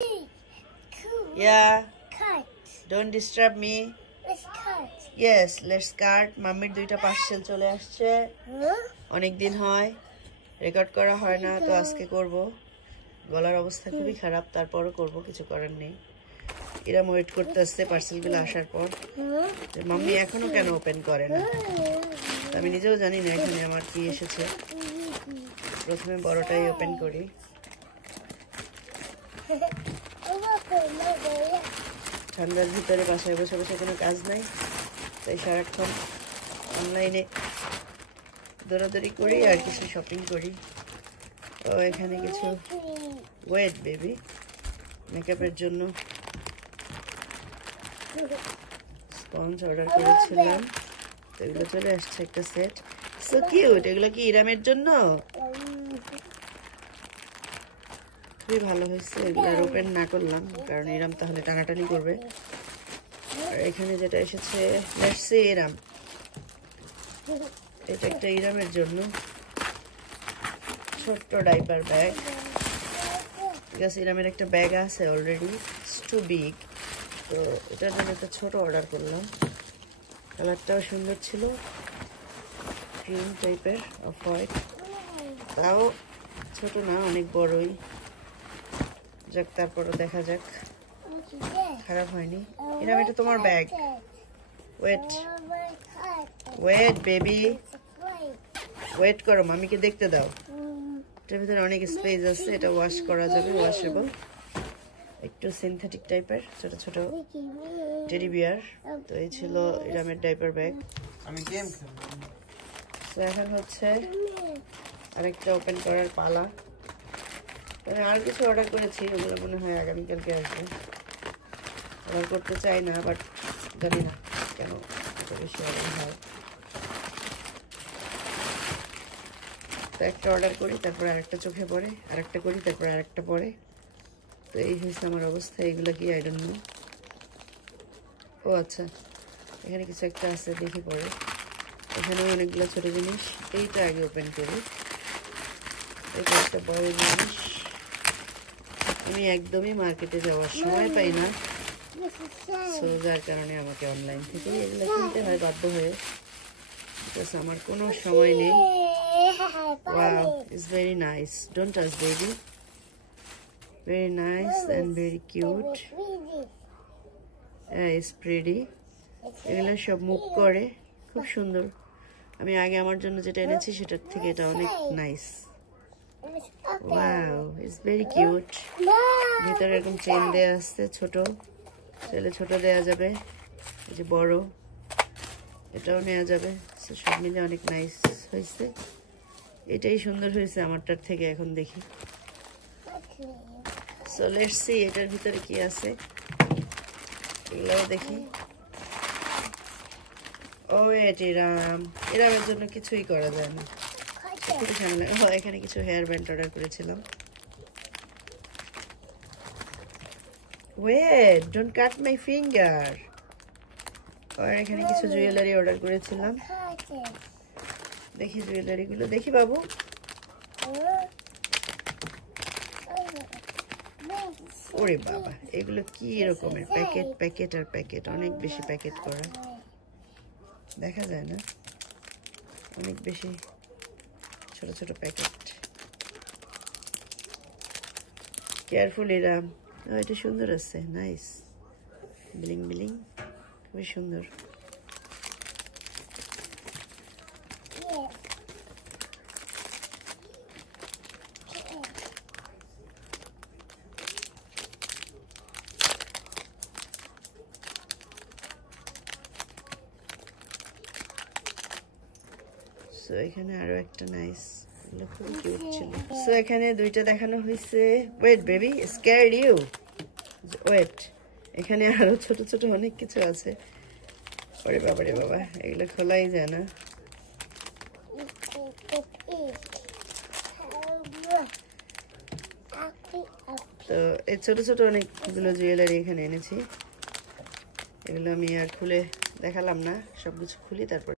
Yeah. Cut. Don't disturb me. Let's cut. Yes, let's cut. মাম্মির দুইটা parcel চলে আসছে। Huh? অনেক দিন হয় রেকর্ড করা হয় না, তো আজকে করব। গলার অবস্থা খুবই খারাপ, তারপরও করব, কিছু করার নেই। এরা ওয়েট করতে আসছে পার্সেলগুলো আসার পর। যে মাম্মি এখনো কেন ওপেন করে না, আমি নিজেও জানি না এখানে আমার কি এসেছে। প্রথমে বড়টাই ওপেন করি। ঠান্ডার ভিতরে বাসায় বসে বসে কোনো কাজ নাই, তাই সারাক্ষণ অনলাইনে দৌড়াদৌড়ি করি আর কিছু শপিং করি। তো এখানে কিছু ওয়েট বেবি মেকআপের জন্য স্পঞ্জ অর্ডার করেছিলাম, তো এগুলো চলে আসছে একটা সেট। So cute. এগুলো কি ইরামের জন্য? খুবই ভালো হয়েছে। এগুলো ওপেন না করলাম কারণ ইরাম তাহলে টানাটানি করবে। আর এখানে যেটা এসেছে লেটস সি ইরাম, এটা একটা ইরামের জন্য ছোট্ট ডাইপার ব্যাগ। ঠিক আছে, ইরামের একটা ব্যাগ আছে অলরেডি, ইটস টু বিগ, তো এটার জন্য একটা ছোট অর্ডার করলাম। কালারটাও সুন্দর ছিল, ক্রিম টাইপের অফ হোয়াইট, তাও ছোট না, অনেক বড়ই। যাক, তারপরও দেখা যাক, খারাপ হয়নি। ইরাম, এটা তোমার bag. Wait wait baby, wait করো, মামিকে দেখতে দাও। এটার ভিতরে অনেক স্পেস আছে, এটা ওয়াশ করা যাবে, ওয়াশেবল, একটু সিনথেটিক টাইপের, ছোট ছোট টেডি বিয়ার। তো এই ছিল ইরামের ডাইপার ব্যাগ। আমি গেম তো এখন হচ্ছে আরেকটা ওপেন করার পালা। আমি আর কিছু অর্ডার করেছি, ওগুলো মনে হয় আগামীকালকে আসবে। অর্ডার করতে চাই না, বাট জানি না কেন এত বেশি অর্ডার হয়। তো একটা অর্ডার করি, তারপর আরেকটা চোখে পড়ে, আরেকটা করি, তারপর আরেকটা পড়ে। তো এই হয়েছে আমার অবস্থা। এগুলো কি আই ডোন্ট নো। ও আচ্ছা, এখানে কিছু একটা আছে, দেখি পরে। এখানে অনেকগুলো ছোট জিনিস। এইটা আগে ওপেন করি। এটা একটা বড় জিনিস। আমি একদমই মার্কেটে যাওয়ার সময় পাই না, সো যার কারণে আমাকে অনলাইন থেকে এগুলো কিনতে হয় বাধ্য হয়ে। বিকজ আমার কোনো সময় নেই। Wow, it's very nice. Don't touch, baby. Very nice and very cute. It's pretty. এগুলো সব মুভ করে, খুব সুন্দর। আমি আগে আমার জন্য যেটা এনেছি সেটার থেকে এটা অনেক nice. Wow, it's very cute. ভিতরে এরকম চেন দেয়া আছে, ছোট চাইলে ছোট দেয়া যাবে, এই যে বড়, এটাও নেওয়া যাবে। সব মিলে অনেক নাইস হয়েছে। এটাই সুন্দর হয়েছে আমারটার থেকে। এখন দেখি, সো লেটস সি এটার ভিতরে কি আছে, এগুলোও দেখি। ও এট ইরাম, ইরামের জন্য কিছুই করা যায় না, খুবই ঝামেলা। এখানে কিছু হেয়ার ব্যান্ড অর্ডার করেছিলাম। Wait, don't cut my finger. আর এখানে কিছু জুয়েলারি অর্ডার করেছিলাম। দেখি জুয়েলারি গুলো, দেখি বাবু। ওরে বাবা, এগুলো কি রকমের প্যাকেট, প্যাকেট আর প্যাকেট, অনেক বেশি প্যাকেট করা, দেখা যায় না, অনেক বেশি ছোট ছোট প্যাকেট। কেয়ারফুল এরাম। এটা সুন্দর আছে, নাইস, ব্লিং ব্লিং, খুবই সুন্দর। সো এখানে আরো একটা নাইস, এগুলো খুবই কিউট ছিল। সো এখানে দুইটা দেখানো হয়েছে। Wait baby, scared you. Wait, এখানে আরো ছোট ছোট অনেক কিছু আছে। ওরে বাবা রে বাবা, এগুলো খোলাই যায় না। তো এই ছোট ছোট অনেকগুলো জুয়েলারি এখানে এনেছি। এগুলো আমি আর খুলে দেখালাম না, সবকিছু খুলি তারপর